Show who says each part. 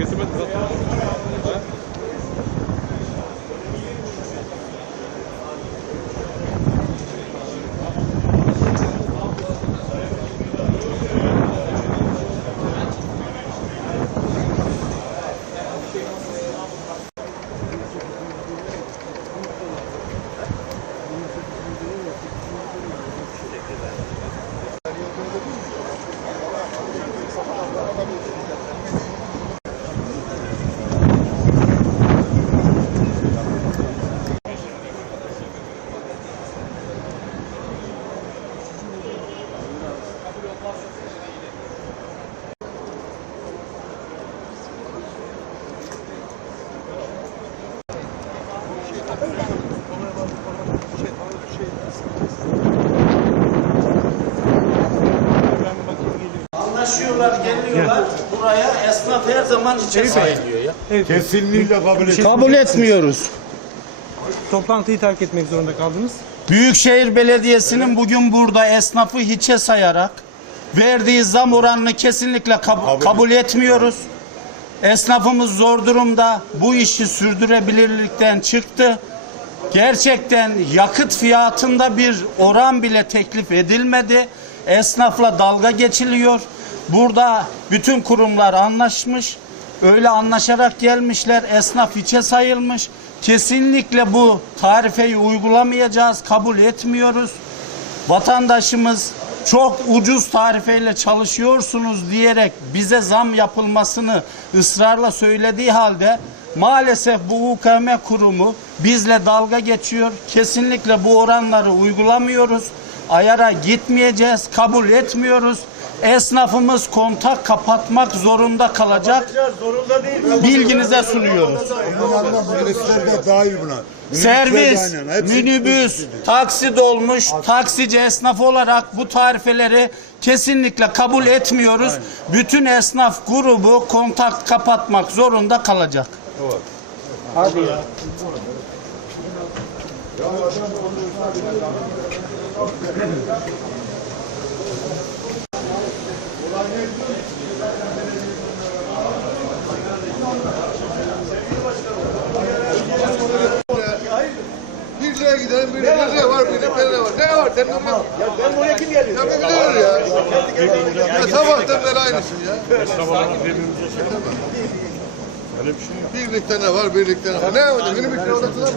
Speaker 1: 結末だった
Speaker 2: Anlaşıyorlar, geliyorlar. Buraya esnaf her zaman içe sayılıyor ya.
Speaker 3: Kesinlikle kabul et.
Speaker 2: Kabul etmiyoruz.
Speaker 4: Toplantıyı terk etmek zorunda kaldınız.
Speaker 2: Büyükşehir Belediyesi'nin bugün burada esnafı hiçe sayarak verdiği zam oranını kesinlikle kab- kabul etmiyoruz. Esnafımız zor durumda. Bu işi sürdürebilirlikten çıktı. Gerçekten yakıt fiyatında bir oran bile teklif edilmedi. Esnafla dalga geçiliyor. Burada bütün kurumlar anlaşmış. Öyle anlaşarak gelmişler. Esnaf içe sayılmış. Kesinlikle bu tarifeyi uygulamayacağız. Kabul etmiyoruz. Vatandaşımız çok ucuz tarifeyle çalışıyorsunuz diyerek bize zam yapılmasını ısrarla söylediği halde maalesef bu UKM kurumu bizle dalga geçiyor. Kesinlikle bu oranları uygulamıyoruz. Ayara gitmeyeceğiz, kabul etmiyoruz. Esnafımız kontak kapatmak zorunda kalacak. Bilginize sunuyoruz.
Speaker 3: Servisler de dahil buna.
Speaker 2: Servis,
Speaker 3: aynen. Hepsi-
Speaker 2: minibüs, taksi dolmuş, taksici esnaf olarak bu tarifeleri kesinlikle kabul etmiyoruz. Bütün esnaf grubu kontak kapatmak zorunda kalacak.
Speaker 5: Bir liraya gidelim, bir liraya ne var, bir liraya var. Ne var? Sen ya ben buraya kim geliyor? Ya bir bilir ya. Ya sabahtan beri aynısın ya. Birlikte ne var, birlikte ne var. Ne var? Benim bir şey odasına mı?